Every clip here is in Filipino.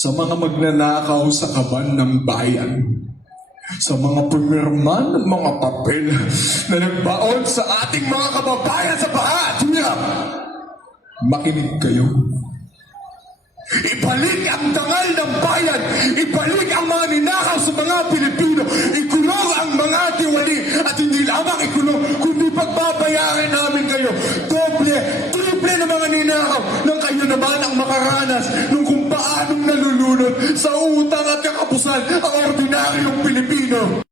sa mga magnanakaw sa kaban ng bayan, sa mga pumirma ng mga papel na nagbaon sa ating mga kababayan sa baha at hirap. Makinig kayo. Ibalik ang dangal ng bayan, ibalik ang mga ninakaw sa mga Pilipino, ikulong ang mga tiwali at hindi lamang ikulong, kundi pagbabayaran namin kayo. Doble, triple na mga ninakaw nang kayo naman ang makaranas nung kung paanong nalulunod sa utang at kakapusan ang ordinaryong Pilipino.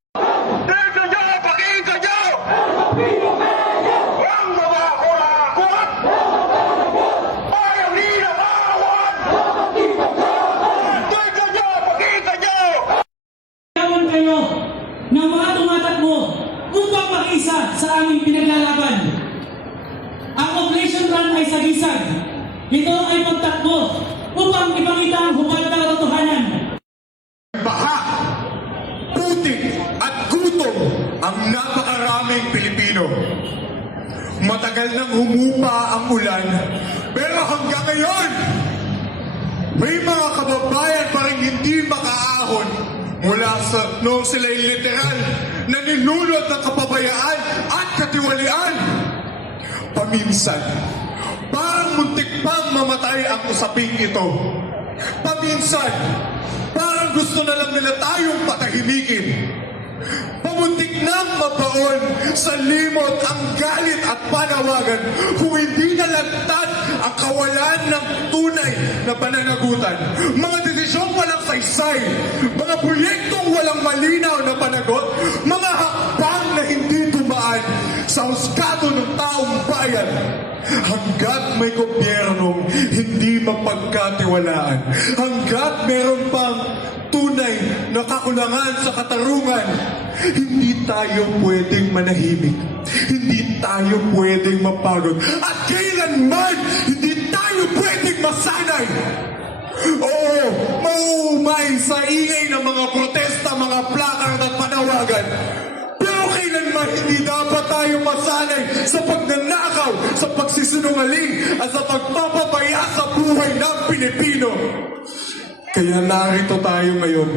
Kayo ng mga tumatakbo upang makiisa sa aming pinaglalaban. Ang Operation Run ay sagisag. Ito ay pagtakbo upang ipakita ang hubad na katotohanan. Baha, putik at gutom ang napakaraming Pilipino. Matagal nang humupa ang ulan, pero hanggang ngayon, may mga kababayan pa rin hindi makaahon mula sa noong sila'y literal na ninulot ng kapabayaan at katiwalian. Paminsan, parang muntik pang mamatay ang usaping ito. Paminsan, parang gusto na lang nila tayong patahimikin. Pamuntik nang mabaon sa limot ang galit at panawagan kung hindi nalagtad ang kawalan ng tunay na pananagutan. Mga desisyong walang saysay, mga proyektong walang malinaw na panagot, mga hakbang na hindi tumaan sa husgado ng taong bayan. Hanggat may gobyernong hindi mapagkatiwalaan, hanggat meron pang tunay na kakulangan sa katarungan, hindi tayo pwedeng manahimik. Hindi tayo pwedeng mapagod. At kailanman, hindi tayo pwedeng masanay. Oo, maumay sa ingay ng mga protesta, mga placard at panawagan. Pero kailanman, hindi dapat tayo masanay sa pagnanakaw, sa pagsisinungaling, at sa pagpapabaya sa buhay ng Pilipino. Kaya narito tayo ngayon,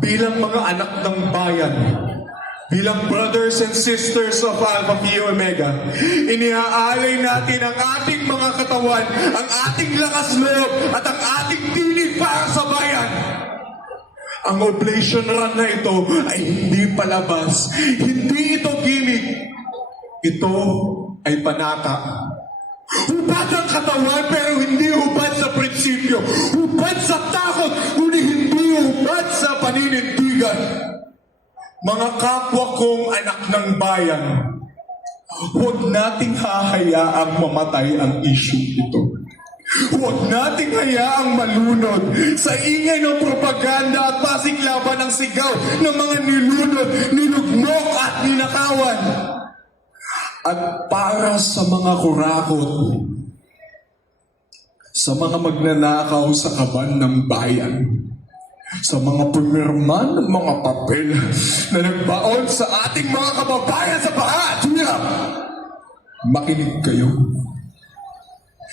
bilang mga anak ng bayan, bilang brothers and sisters of Alpha Phi Omega, iniaalay natin ang ating mga katawan, ang ating lakas loob, at ang ating tinig para sa bayan. Ang Operation Run na ito ay hindi palabas, hindi ito gimmick. Ito ay panata. Hubad ang katawan pero hindi hubad sa prinsipyo. Hubad sa takot, ngunit hindi hubad sa paninindigan. Mga kapwa kong anak ng bayan, huwag nating hahayaang mamatay ang issue ito. Huwag nating hayaang malunod sa ingay ng propaganda at pasiklaban ng sigaw ng mga nilunod, ninugmok at ninakawan. At para sa mga kurakot, sa mga magnanakaw sa kaban ng bayan, sa mga pumirma ng mga papel na nagbaon sa ating mga kababayan sa baha at hirap, makinig kayo.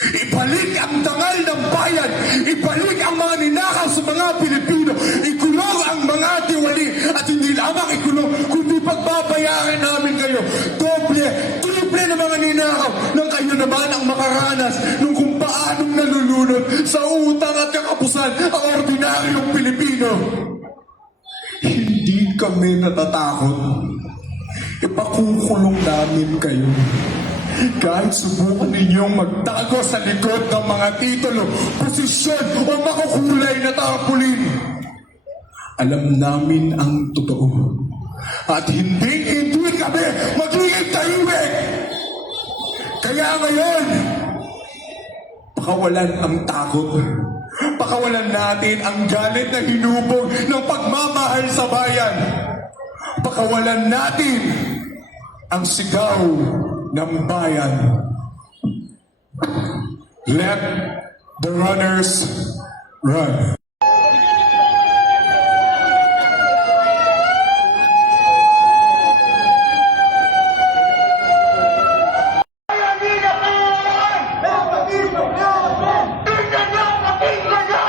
Ibalik ang dangal ng bayan, ibalik ang mga ninakaw sa mga Pilipino, ikulong ang mga tiwali at hindi lamang ikulong, kundi pagbabayaran namin kayo. Doble, triple na mga ninakaw nang kayo naman ang makaranas nung kung paanong nalulunod sa utang at kakapusan ang ordinaryong Pilipino. Hindi kami natatakot. Ipakukulong namin kayo. Kahit subukan ninyong magtago sa likod ng mga titulo, posisyon o makukulay na tarpaulin. Alam namin ang totoo. At hindi kami magiging tahimik. Kaya ngayon, pakawalan ang takot. Pakawalan natin ang galit na hinubog ng pagmamahal sa bayan. Pakawalan natin ang sigaw ng bayan. Let the runners run. Tingnan niyo!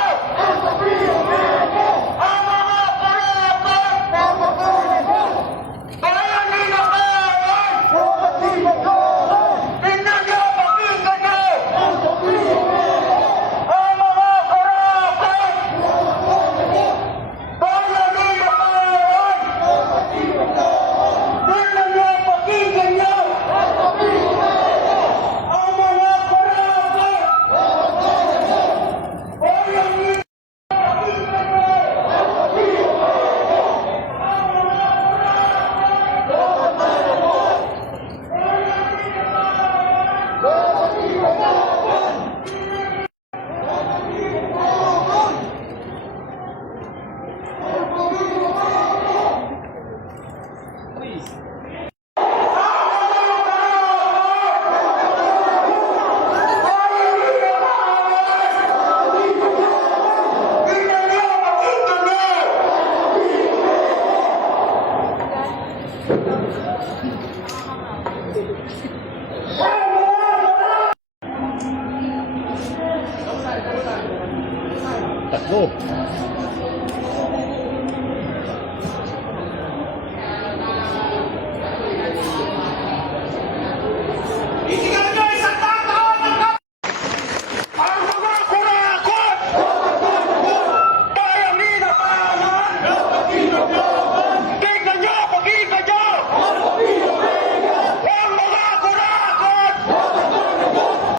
tumakbo